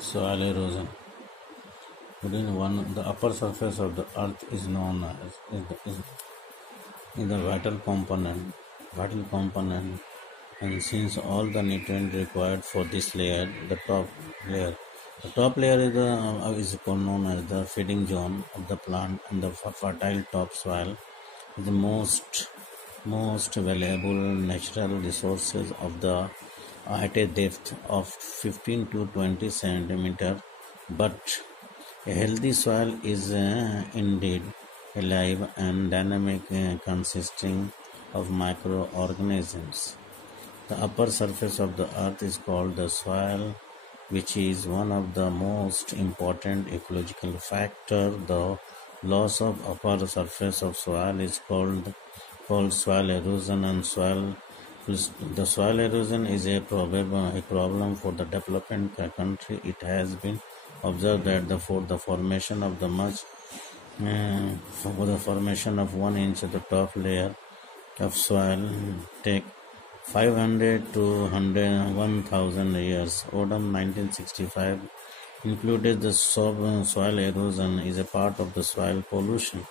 Soil erosion. Within one, the upper surface of the earth is known as is the vital component, and since all the nutrients required for this layer, layer, the top layer is known as the feeding zone of the plant, and the fertile topsoil is the most valuable natural resources of the at a depth of 15 to 20 centimeter, but a healthy soil is indeed alive and dynamic, consisting of microorganisms. The upper surface of the earth is called the soil, which is one of the most important ecological factors. The loss of upper surface of soil is called soil erosion, and the soil erosion is a problem for the developing country. It has been observed that for the formation of the formation of 1 inch of the top layer of soil take 500 to 1,000 years. Odom 1965 included the soil erosion is a part of the soil pollution.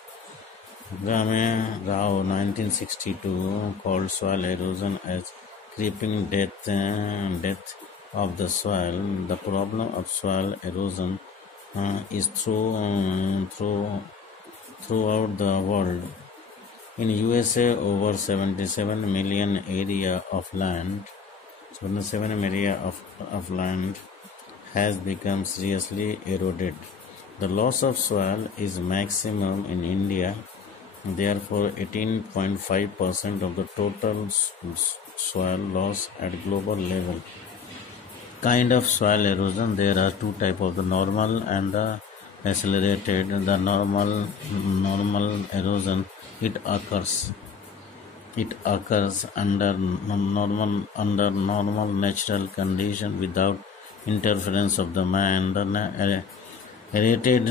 Rao 1962 called soil erosion as creeping death of the soil. The problem of soil erosion is throughout the world. In USA, over 77 million of land has become seriously eroded. The loss of soil is maximum in India. Therefore, 18.5% of the total soil loss at global level. Kind of soil erosion, there are two types of the normal and the accelerated. The normal erosion, it occurs under normal natural condition without interference of the man. The accelerated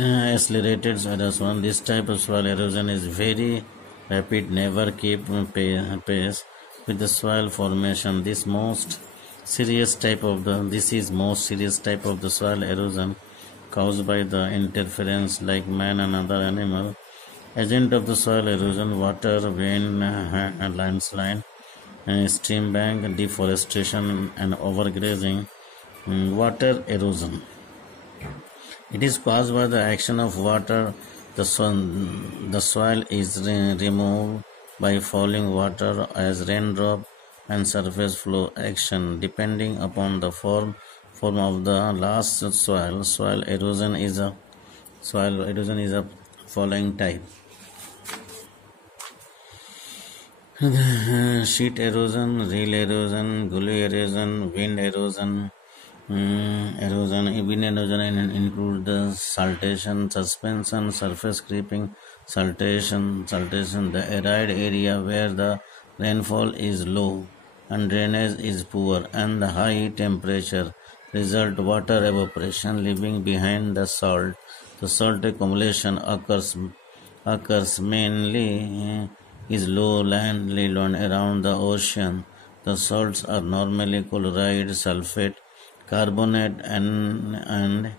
erosion, this type of soil erosion is very rapid, never keep pace with the soil formation. This is most serious type of the soil erosion caused by the interference like man and other animal. Agent of the soil erosion: water, wind, landslide, stream bank, deforestation and overgrazing. Water erosion. It is caused by the action of water. The soil is removed by falling water as raindrop and surface flow action. Depending upon the form of the last soil. Soil erosion is a following type: sheet erosion, reel erosion, gully erosion, wind erosion. Wind erosion include the saltation, suspension, surface creeping, saltation, the arid area where the rainfall is low and drainage is poor, and the high temperature result water evaporation leaving behind the salt. The salt accumulation occurs mainly is lowland around the ocean. The salts are normally chloride, sulfate, carbonate and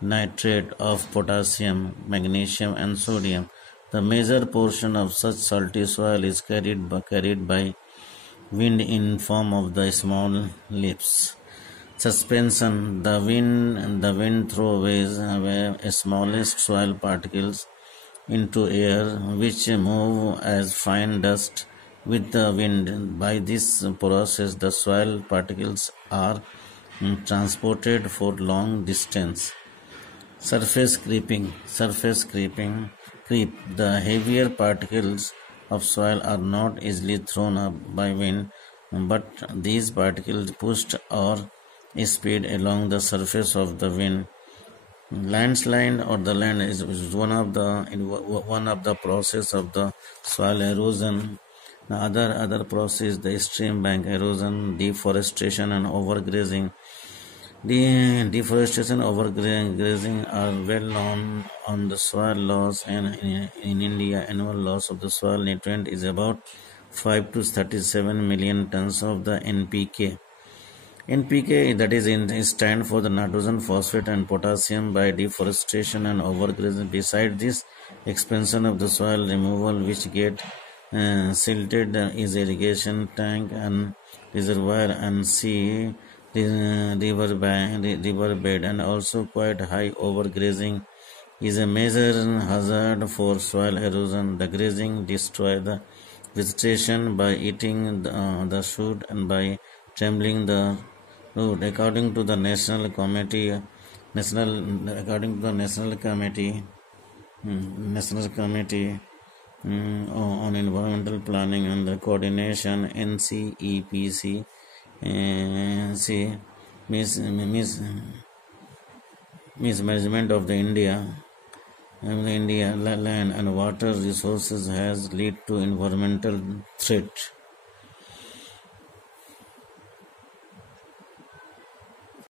nitrate of potassium, magnesium and sodium. The major portion of such salty soil is carried by wind in form of the small lips. Suspension: the wind throws away smallest soil particles into air, which move as fine dust with the wind. By this process, the soil particles are transported for long distance. Surface creeping. The heavier particles of soil are not easily thrown up by wind, but these particles pushed or sped along the surface of the wind. Landslide or the land is one of the process of the soil erosion. The other process, the stream bank erosion, deforestation and overgrazing. The deforestation and overgrazing are well known on the soil loss, and in India, annual loss of the soil nutrient is about 5 to 37 million tons of the NPK. NPK, that is stand for the nitrogen, phosphate, and potassium by deforestation and overgrazing. Beside this, expansion of the soil removal, which get silted, is irrigation tank and reservoir and sea river bed, and also quite high overgrazing is a major hazard for soil erosion. The grazing destroy the vegetation by eating the shoot and by trampling the root. According to the according to the National Committee on Environmental Planning and the Coordination (NCEPC), see, mismanagement of the India land and water resources has led to environmental threat.